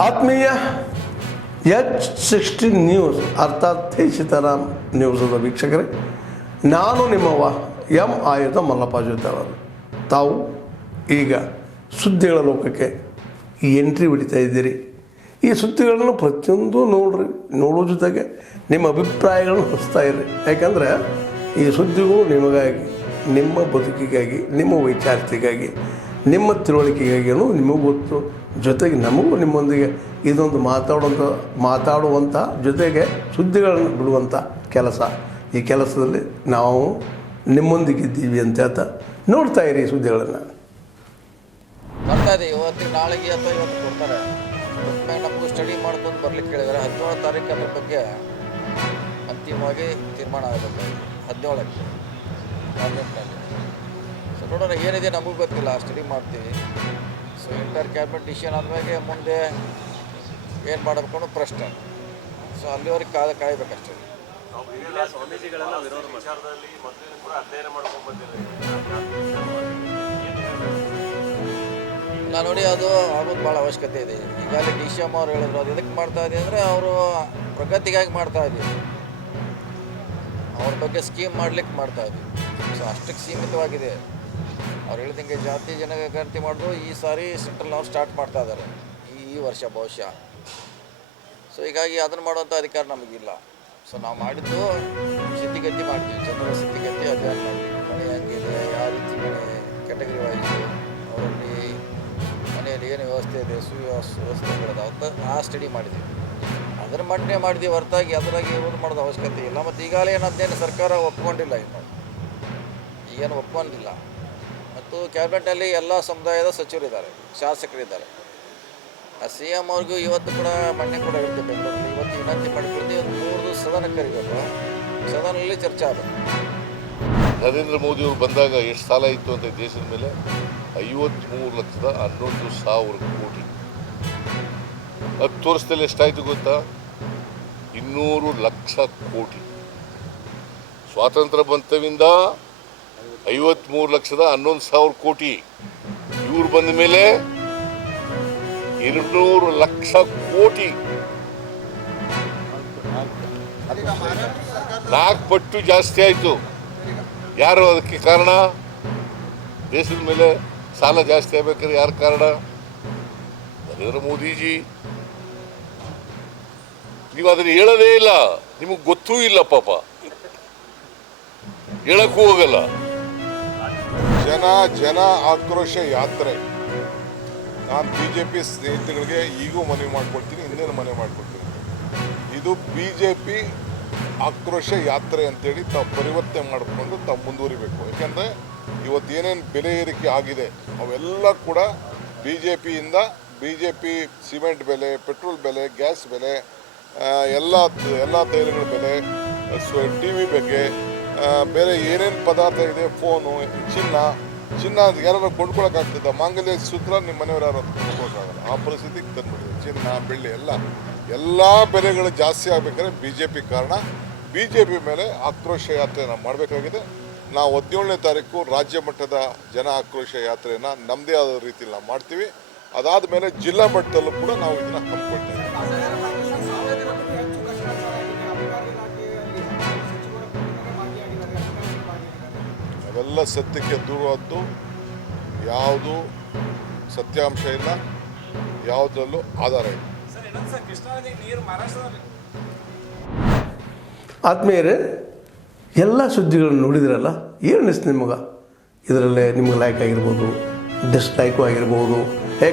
ಆತ್ಮೀಯ H60 news ಅರ್ಥಾತ್ ಸೀತಾರಾಮ್ ನ್ಯೂಸದ ವೀಕ್ಷಕರೇ, ನಾನು ನಿಮ್ಮವ ಎಂ ಆಯುಧ ಮಲ್ಲಪ್ಪ ಜೊತೆವರು. ತಾವು ಈಗ ಸುದ್ದಿಗಳ ಲೋಕಕ್ಕೆ ಎಂಟ್ರಿ ಹೊಡಿತಾ ಇದ್ದೀರಿ. ಈ ಸುದ್ದಿಗಳನ್ನು ಪ್ರತಿಯೊಂದು ನೋಡೋ ಜೊತೆಗೆ ನಿಮ್ಮ ಅಭಿಪ್ರಾಯಗಳನ್ನು ಹೊಸ್ತಾ ಇರಿ. ಯಾಕಂದರೆ ಈ ಸುದ್ದಿಗಳು ನಿಮಗಾಗಿ, ನಿಮ್ಮ ಬದುಕಿಗಾಗಿ, ನಿಮ್ಮ ವೈಚಾರಿಕೆಗಾಗಿ, ನಿಮ್ಮ ತಿಳುವಳಿಕೆಗಾಗಿಯೂ ನಿಮಗೂ ಗೊತ್ತು. ಜೊತೆಗೆ ನಮಗೂ ನಿಮ್ಮೊಂದಿಗೆ ಇದೊಂದು ಮಾತಾಡುವಂಥ ಜೊತೆಗೆ ಸುದ್ದಿಗಳನ್ನು ಬಿಡುವಂಥ ಕೆಲಸ. ಈ ಕೆಲಸದಲ್ಲಿ ನಾವು ನಿಮ್ಮೊಂದಿಗಿದ್ದೀವಿ ಅಂತ ಹೇಳ್ತಾ ನೋಡ್ತಾ ಇರಿ ಸುದ್ದಿಗಳನ್ನು. ಬರ್ತಾ ಇದೆ ಇವತ್ತಿಗೆ ನಾಳೆಗೆ ಅಥವಾ ಇವತ್ತು ಕೊಡ್ತಾರೆ. ನಮಗೂ ಸ್ಟಡಿ ಮಾಡ್ಕೊಂಡು ಬರ್ಲಿಕ್ಕೆ ಹೇಳಿದ್ದಾರೆ. 17 ತಾರೀಕು ಅದ್ರ ಬಗ್ಗೆ ಅಂತಿಮವಾಗಿ ತೀರ್ಮಾನ ಆಗಬೇಕು. 17ಕ್ಕೆ ಕ್ಯಾಬಿನೆಟ್ನಲ್ಲಿ. ಸೊ ನೋಡೋಣ ಏನಿದೆ, ನಮಗೂ ಗೊತ್ತಿಲ್ಲ. ಸ್ಟಡಿ ಮಾಡ್ತೀವಿ. ಸೊ ಇಂಟರ್ ಕ್ಯಾಬಿನೆಟ್ ಡಿಸಿಷನ್ ಆದಮೇಲೆ ಮುಂದೆ ಏನು ಮಾಡಬೇಕು ಅನ್ನೋ ಪ್ರಶ್ನೆ. ಸೊ ಅಲ್ಲಿವರೆಗೆ ಕಾಯಬೇಕಷ್ಟೇ. ನಾನು ನೋಡಿ ಅದು ಆಗೋದು ಭಾಳ ಅವಶ್ಯಕತೆ ಇದೆ. ಈಗಾಗಲೇ ಡಿ ಸಿ ಎಮ್ ಅವ್ರು ಹೇಳಿದ್ರು, ಅದು ಎದಕ್ಕೆ ಮಾಡ್ತಾ ಇದ್ದೀವಿ ಅಂದರೆ ಅವರು ಪ್ರಗತಿಗಾಗಿ ಮಾಡ್ತಾ ಇದ್ದೀವಿ. ಅವ್ರ ಬಗ್ಗೆ ಸ್ಕೀಮ್ ಮಾಡಲಿಕ್ಕೆ ಮಾಡ್ತಾ ಇದ್ದೀವಿ. ಸೊ ಅಷ್ಟಕ್ಕೆ ಸೀಮಿತವಾಗಿದೆ. ಅವ್ರು ಹೇಳಿದಂಗೆ ಜಾತಿ ಜನಗಣತಿ ಮಾಡೋದು ಈ ಸಾರಿ ಸೆಂಟ್ರಲ್ ಅವ್ರು ಸ್ಟಾರ್ಟ್ ಮಾಡ್ತಾ ಇದ್ದಾರೆ ಈ ವರ್ಷ ಬಹುಶಃ. ಸೊ ಹೀಗಾಗಿ ಅದನ್ನು ಮಾಡುವಂಥ ಅಧಿಕಾರ ನಮಗಿಲ್ಲ. ಸೊ ನಾವು ಮಾಡಿದ್ದು ಸ್ಥಿತಿಗತಿ ಮಾಡಿದ್ವಿ, ಜನರ ಸ್ಥಿತಿಗತಿ ಅಧ್ಯಯನ ಮಾಡಿದ್ವಿ. ಮನೆ ಹೆಂಗಿದೆ, ಯಾವ ರೀತಿ ಮನೆ ಕ್ಯಾಟಗರಿ ವೈಸು, ಅವರಲ್ಲಿ ಮನೆಯಲ್ಲಿ ಏನು ವ್ಯವಸ್ಥೆ ಇದೆ, ಸುವ್ಯವಸ್ಥೆಗಳಿದೆ ಅಂತ ಆ ಸ್ಟಡಿ ಮಾಡಿದ್ವಿ. ಅದರ ಮಟ್ಟನೆ ಮಾಡಿದ್ವಿ ಹೊರತಾಗಿ ಅದರಾಗಿ ಇರೋದು ಮಾಡೋದು ಅವಶ್ಯಕತೆ ಇಲ್ಲ. ಮತ್ತು ಈಗಾಗಲೇ ಅದೇನು ಸರ್ಕಾರ ಒಪ್ಕೊಂಡಿಲ್ಲ, ಈಗೇನು ಒಪ್ಕೊಂಡಿಲ್ಲ. ಮತ್ತು ಕ್ಯಾಬಿನೆಟ್ನಲ್ಲಿ ಎಲ್ಲ ಸಮುದಾಯದ ಸಚಿವರಿದ್ದಾರೆ, ಶಾಸಕರಿದ್ದಾರೆ. ಸಿ ಎಮ್ ಅವ್ರಿಗೂ ಇವತ್ತು ಕೂಡ ಮೊನ್ನೆ ಕೂಡ ಇರುತ್ತೆ ಬೆಂಗಳೂರಲ್ಲಿ. ಇವತ್ತು ವಿನಂತಿ ಮಾಡಿಕೊಳ್ತೀವಿ, ಒಂದು 3 ದಿವಸ ಸದನ ಕರಿಬೇಕು, ಸದನದಲ್ಲಿ ಚರ್ಚೆ ಆಗಬೇಕು. ನರೇಂದ್ರ ಮೋದಿಯವರು ಬಂದಾಗ ಎಷ್ಟು ಸಾಲ ಇತ್ತು ಅಂತ ದೇಶದ ಮೇಲೆ 53,11,000 ಕೋಟಿ. 10 ವರ್ಷದಲ್ಲಿ ಎಷ್ಟಾಯಿತು ಗೊತ್ತಾ? 200 ಲಕ್ಷ ಕೋಟಿ. ಸ್ವಾತಂತ್ರ್ಯ ಬಂತವಿಂದ 53,11,000 ಕೋಟಿ. ಇವ್ರು ಬಂದ ಮೇಲೆ 200 ಲಕ್ಷ ಕೋಟಿ, 4 ಪಟ್ಟು ಜಾಸ್ತಿ ಆಯಿತು. ಯಾರು ಅದಕ್ಕೆ ಕಾರಣ? ದೇಶದ ಮೇಲೆ ಸಾಲ ಜಾಸ್ತಿ ಆಗ್ಬೇಕಾದ್ರೆ ಯಾರು ಕಾರಣ? ನರೇಂದ್ರ ಮೋದಿಜಿ. ನೀವು ಅದನ್ನು ಹೇಳೋದೇ ಇಲ್ಲ, ನಿಮಗೆ ಗೊತ್ತೂ ಇಲ್ಲ ಪಾಪ, ಹೇಳಕ್ಕೂ ಹೋಗಲ್ಲ. ಜನ ಆಕ್ರೋಶ ಯಾತ್ರೆ. ನಾನು BJP ಸ್ನೇಹಿತಗಳಿಗೆ ಈಗೂ ಮನವಿ ಮಾಡ್ಕೊಳ್ತೀನಿ, ಇನ್ನೇನು ಮನವಿ ಮಾಡ್ಕೊಳ್ತೀನಿ. ಇದು BJP ಆಕ್ರೋಶ ಯಾತ್ರೆ ಅಂತೇಳಿ ತಾವು ಪರಿವರ್ತನೆ ಮಾಡಿಕೊಂಡು ತಾವು ಮುಂದುವರಿಬೇಕು. ಯಾಕೆಂದರೆ ಇವತ್ತು ಏನೇನು ಬೆಲೆ ಏರಿಕೆ ಆಗಿದೆ ಅವೆಲ್ಲ ಕೂಡ BJP ಸಿಮೆಂಟ್ ಬೆಲೆ, ಪೆಟ್ರೋಲ್ ಬೆಲೆ, ಗ್ಯಾಸ್ ಬೆಲೆ, ಎಲ್ಲ ತೈಲಗಳ ಬೆಲೆ, TV ಬಗ್ಗೆ, ಬೇರೆ ಏನೇನು ಪದಾರ್ಥ ಇದೆ, ಫೋನು, ಚಿನ್ನ ಯಾರು ಕೊಂಡ್ಕೊಳಕ್ಕಾಗ್ತದೆ? ಮಾಂಗಲ್ಯ ಸೂತ್ರ ನಿಮ್ಮ ಮನೆಯವರು ಯಾರು ಕೊಂಡ್ಕೊಳಕ್ಕಾಗಲ್ಲ. ಆ ಪರಿಸ್ಥಿತಿಗೆ ತಂದ್ಬಿಟ್ಟಿದೆ. ಚಿನ್ನ, ಬೆಳ್ಳಿ ಎಲ್ಲ ಬೆಲೆಗಳು ಜಾಸ್ತಿ ಆಗಬೇಕಾದ್ರೆ BJP ಕಾರಣ. BJP ಮೇಲೆ ಆಕ್ರೋಶ ಯಾತ್ರೆಯನ್ನು ಮಾಡಬೇಕಾಗಿದೆ. ನಾವು 17ನೇ ತಾರೀಕು ರಾಜ್ಯ ಮಟ್ಟದ ಜನ ಆಕ್ರೋಶ ಯಾತ್ರೆಯನ್ನು ನಮ್ಮದೇ ಆದ ರೀತಿಯಲ್ಲಿ ನಾವು ಮಾಡ್ತೀವಿ. ಅದಾದ ಮೇಲೆ ಜಿಲ್ಲಾ ಮಟ್ಟದಲ್ಲೂ ಕೂಡ ನಾವು ಇದನ್ನು ಹಮ್ಮಿಕೊಳ್ತೇವೆ. ಅವೆಲ್ಲ ಸತ್ಯಕ್ಕೆ ದೂರವಾದ್ದು, ಯಾವುದು ಸತ್ಯಾಂಶ ಇಲ್ಲ, ಯಾವುದರಲ್ಲೂ ಆಧಾರ ಇಲ್ಲ. ಆತ್ಮೀಯರೇ, ಎಲ್ಲ ಸುದ್ದಿಗಳನ್ನು ನೋಡಿದ್ರಲ್ಲ, ಏನು ಅನಿಸ್ತು ನಿಮಗೆ? ಇದರಲ್ಲೇ ನಿಮ್ಗೆ ಲೈಕ್ ಆಗಿರ್ಬೋದು, ಡಿಸ್ಲೈಕು ಆಗಿರ್ಬೋದು,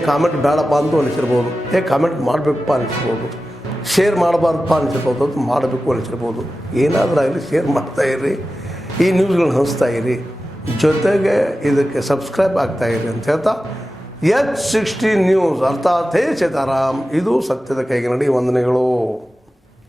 ಕಾಮೆಂಟ್ ಬೇಡಪ್ಪ ಅಂತೂ ಅನಿಸಿರ್ಬೋದು, ಕಾಮೆಂಟ್ ಮಾಡಬೇಕಪ್ಪ ಅನಿಸಿರ್ಬೋದು, ಶೇರ್ ಮಾಡಬಾರ್ದಪ್ಪ ಅನಿಸಿರ್ಬೋದು, ಅದು ಮಾಡಬೇಕು ಅನಿಸಿರ್ಬೋದು. ಏನಾದರೂ ಆಗಲಿ ಶೇರ್ ಮಾಡ್ತಾಯಿರಿ, ಈ ನ್ಯೂಸ್ಗಳನ್ನ ಹಂಚ್ತಾ ಇರಿ, ಜೊತೆಗೆ ಇದಕ್ಕೆ ಸಬ್ಸ್ಕ್ರೈಬ್ ಆಗ್ತಾಯಿರಿ ಅಂತ ಹೇಳ್ತಾ H60 ನ್ಯೂಸ್ ಅರ್ಥಾತ್ ಸೀತಾರಾಮ್, ಇದು ಸತ್ಯದ ಕೈಗೆ ನಡಿ. ವಂದನೆಗಳು.